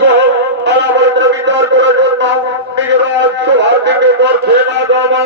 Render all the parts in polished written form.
সহ আলামত বিচার করার জন্য নিজেরা সভার দিকে করছে না জমা।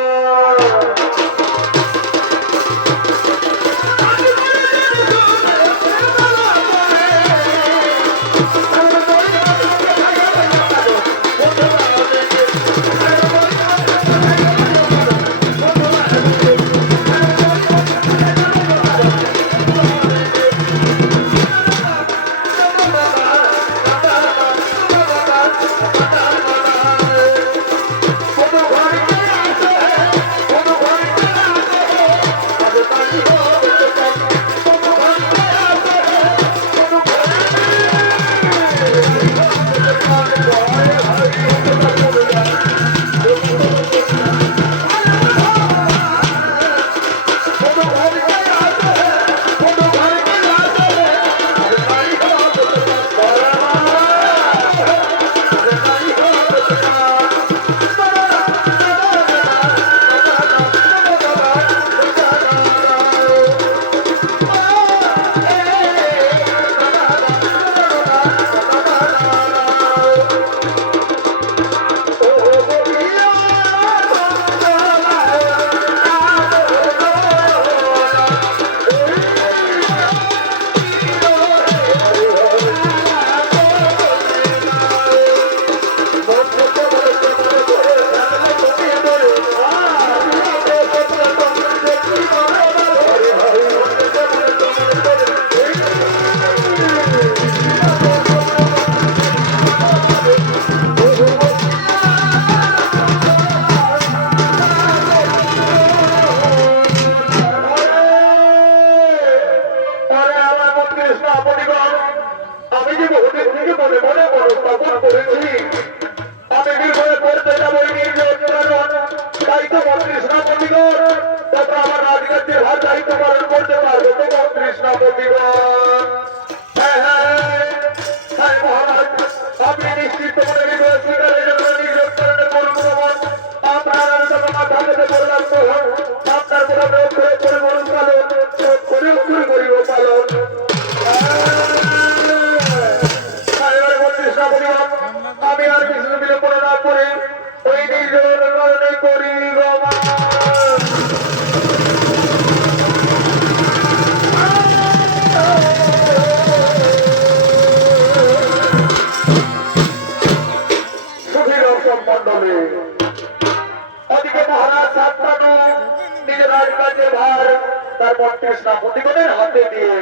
আমি আর কিছু বিলম্ব না করে ওই নিজের করি মন্ডলে ওদিকে মহারাজ সাতটানো নিজের রাজকাজে ভার তার ৩৫টা প্রতিগণের হাতে দিয়ে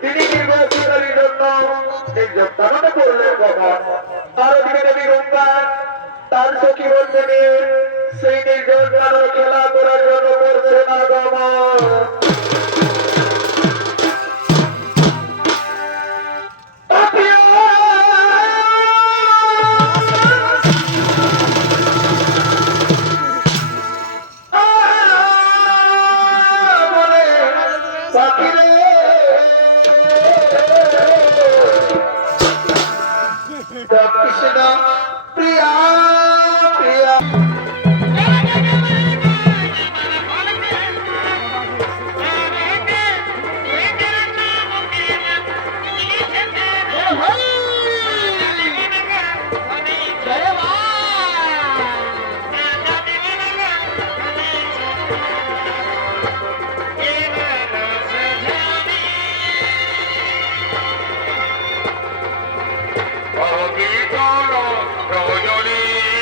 তিনি নির্বাচনের জন্য নির্যাতন করলেন বাবা। আর ওদিকে দেবী গঙ্গা তার সখী বলতে নিয়ে সেই নির্যাতন খেলা করার জন্য করছে না বাবা। Krishna Priya Priya রজনী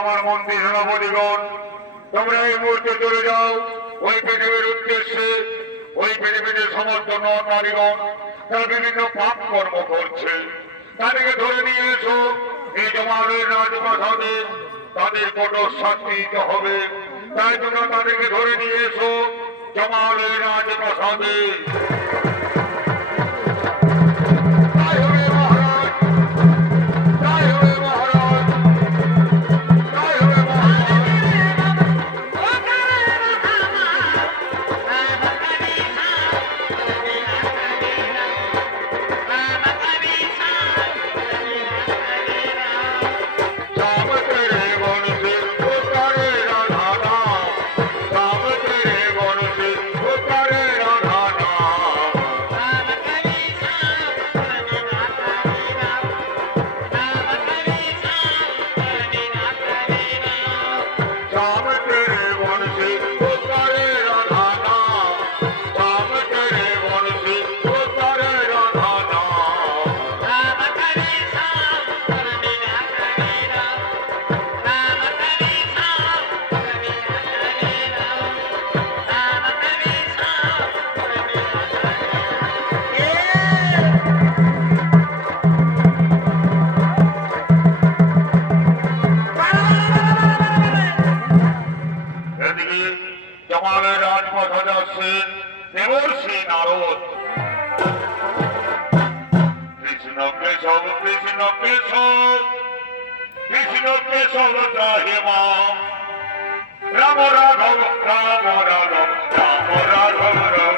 আমার মন্ত্রী সেনাপতিগণ, তোমরা এই মুহূর্তে চলে যাও ওই পৃথিবীর উদ্দেশ্যে। ওই পৃথিবীতে সমস্ত নর নারীগণ তারা বিভিন্ন পাপ কর্ম করছে, তাদেরকে ধরে নিয়ে এসো এই জমালের রাজপ্রাসাদে। তাদের কঠোর শাস্তি দিতে হবে, তাই জন্য তাদেরকে ধরে নিয়ে এসো জমালের রাজপ্রাসাদে। জমালের রাজপথে যাচ্ছেন দেবর্ষি নারদ। কৃষ্ণ কেশব কৃষ্ণ কেশব কৃষ্ণ কেশব ত্রাহি মাম, রাম রাঘব রাম রাঘব রাম রাঘব রাম।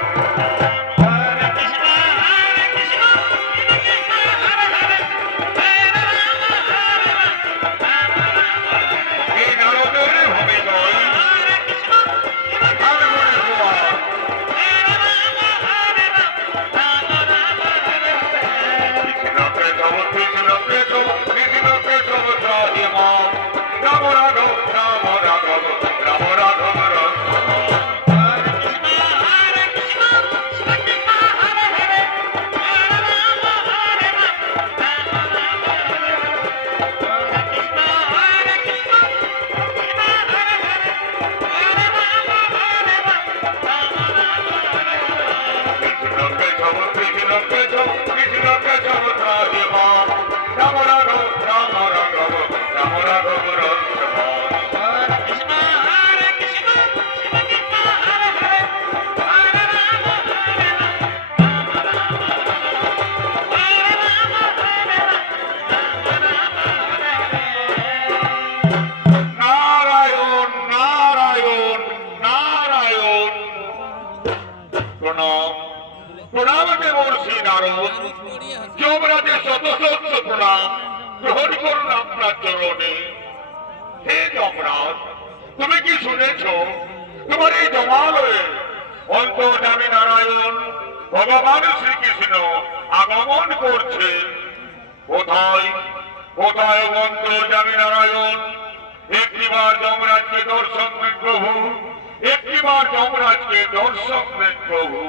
প্রণাম দেবর্ষি নারদ, যমরাজের শত সহস্র প্রণাম গ্রহণ করুন আপনার চরণে। হে যমরাজ, তুমি কি শুনেছ তোমার এই জমালয়ে অন্তর্যামী নারায়ণ ভগবান শ্রীকৃষ্ণ আগমন করছে? কোথায় কোথায় অন্তর্যামী নারায়ণ? একটিবার যমরাজকে দর্শন দিন প্রভু, একটিবার যমরাজকে দর্শন দিন প্রভু।